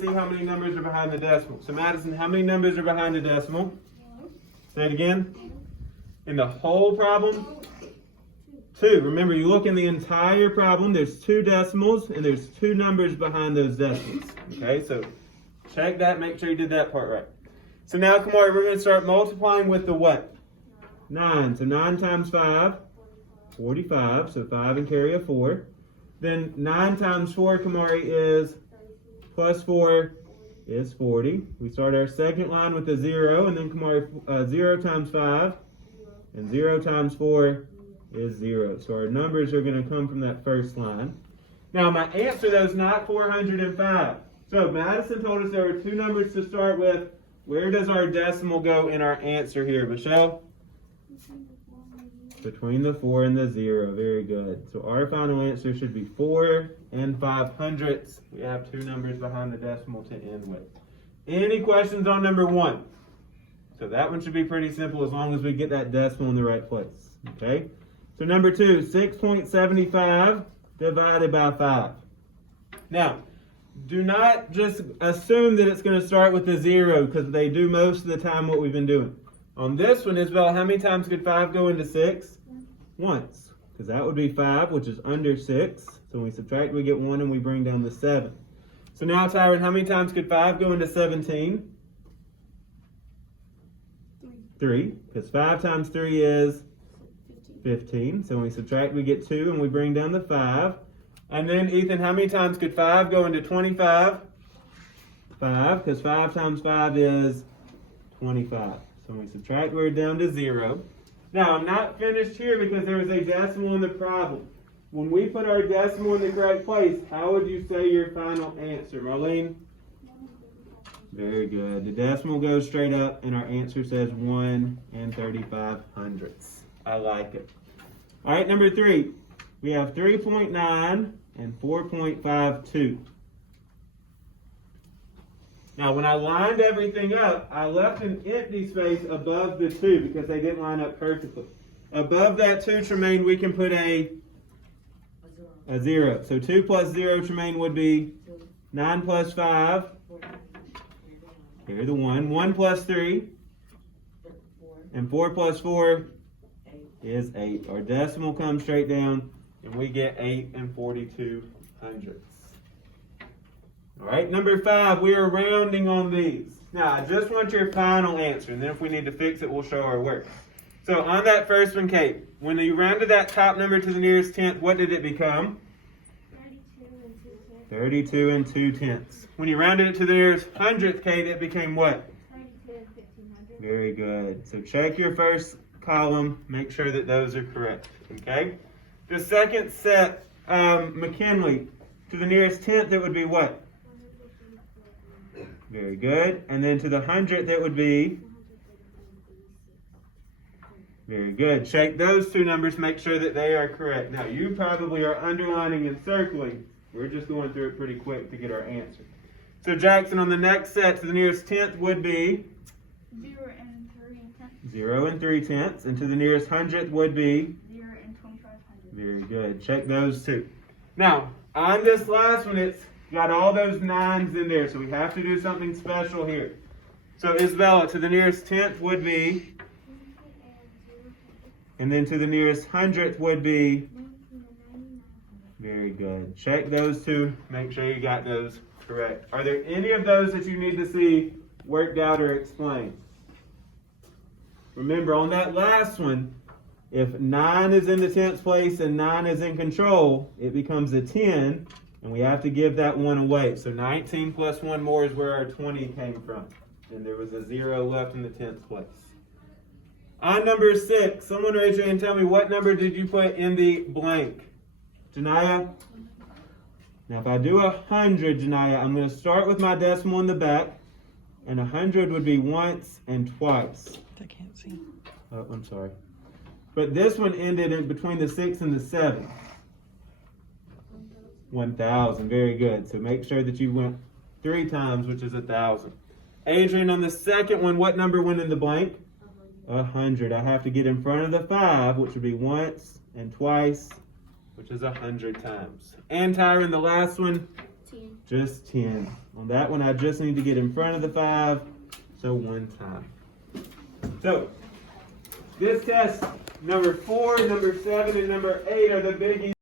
See how many numbers are behind the decimal. So Madison, how many numbers are behind the decimal? Say it again. In the whole problem? 2. Remember, you look in the entire problem, there's 2 decimals, and there's 2 numbers behind those decimals. Okay, so check that, make sure you did that part right. So now, Kamari, we're going to start multiplying with the what? 9. So 9 times 5, 45. So 5 and carry a 4. Then 9 times 4, Kamari, is plus 4 is 40. We start our second line with a 0, and then Kamari, 0 times 5, and 0 times 4 is 0. So our numbers are going to come from that first line. Now my answer, though, is not 405. So Madison told us there were 2 numbers to start with. Where does our decimal go in our answer here, Michelle? Between the 4 and the 0. Very good. So our final answer should be 4 and 5/100. We have 2 numbers behind the decimal to end with. Any questions on number 1? So that one should be pretty simple as long as we get that decimal in the right place. Okay? So number 2, 6.75 divided by 5. Now, do not just assume that it's going to start with the 0 because they do most of the time what we've been doing. On this one, Isabel, how many times could 5 go into 6? Once. Because that would be 5, which is under 6. So when we subtract, we get 1 and we bring down the 7. So now, Tyron, how many times could 5 go into 17? 3. Because 5 times 3 is 15. So when we subtract, we get 2 and we bring down the 5. And then, Ethan, how many times could 5 go into 25? 5, because 5 times 5 is 25. So when we subtract, we're down to 0. Now, I'm not finished here because there was a decimal in the problem. When we put our decimal in the correct place, how would you say your final answer? Marlene? Very good. The decimal goes straight up, and our answer says 1 and 35/100. I like it. All right, number 3. We have 3.9 and 4.52. Now, when I lined everything up, I left an empty space above the 2 because they didn't line up perfectly. Above that 2, Tremaine, we can put a 0. So 2 plus 0, Tremaine, would be 9 plus 5. Here's the 1. 1 plus 3. And 4 plus 4 is 8. Our decimal comes straight down, and we get 8 and 42/100. All right, number 5, we are rounding on these. Now, I just want your final answer, and then if we need to fix it, we'll show our work. So on that first one, Kate, when you rounded that top number to the nearest tenth, what did it become? 32 and 2/10. When you rounded it to the nearest hundredth, Kate, it became what? 32 and 1500. Very good. So check your first column, make sure that those are correct, okay? The second set, McKinley, to the nearest tenth, it would be what? Very good. And then to the 100th, it would be? Very good. Check those 2 numbers, make sure that they are correct. Now, you probably are underlining and circling. We're just going through it pretty quick to get our answer. So, Jackson, on the next set, to the nearest tenth would be? 0 and 3/10. 0 and 3/10. And to the nearest 100th would be? 0 and 2500. Very good. Check those 2. Now, on this last one, it's got all those 9s in there, so we have to do something special here. So, Isabella, to the nearest tenth would be? And then to the nearest 100th would be? Very good. Check those 2. Make sure you got those correct. Are there any of those that you need to see worked out or explained? Remember, on that last one, if 9 is in the 10th place and 9 is in control, it becomes a 10, and we have to give that 1 away. So 19 plus 1 more is where our 20 came from. And there was a 0 left in the 10th place. On number 6, someone raise your hand and tell me what number did you put in the blank? Janaya? Now if I do 100, Janaya, I'm going to start with my decimal in the back. And 100 would be once and twice. I can't see. Oh, I'm sorry. But this one ended in between the 6 and the 7. 1,000. Very good. So make sure that you went 3 times, which is 1,000. Adrian, on the second one, what number went in the blank? 100. I have to get in front of the 5, which would be once and twice, which is 100 times. And Tyron, the last one, 10. Just 10. On that one, I just need to get in front of the 5, so 1 time. So, this test, number 4, number 7, and number 8 are the biggies.